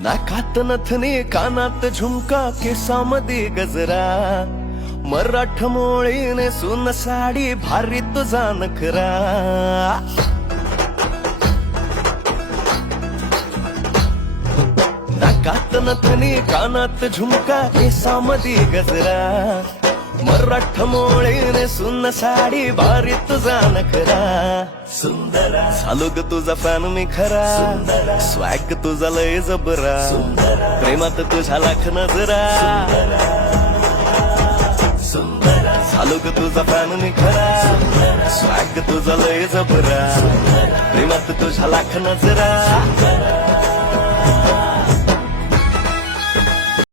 नाकात नथनी कानात झुमका केसामध्ये गजरा मराठमोळीने सुन साडी भारी तुझा नखरा नाकात नथनी कानात झुमका केसामध्ये गजरा मराठमोळीने सुन साडी भारी तुझा नखरा सुंदरा झालो ग तुझा फॅन मी खरा स्वॅग तुझा लय जबरा प्रेमात तुझ्या लाख नजरा झालो ग तुझा फॅन मी खरा स्वॅग तुझा लय जबरा प्रेमात तुझ्या लाख नजरा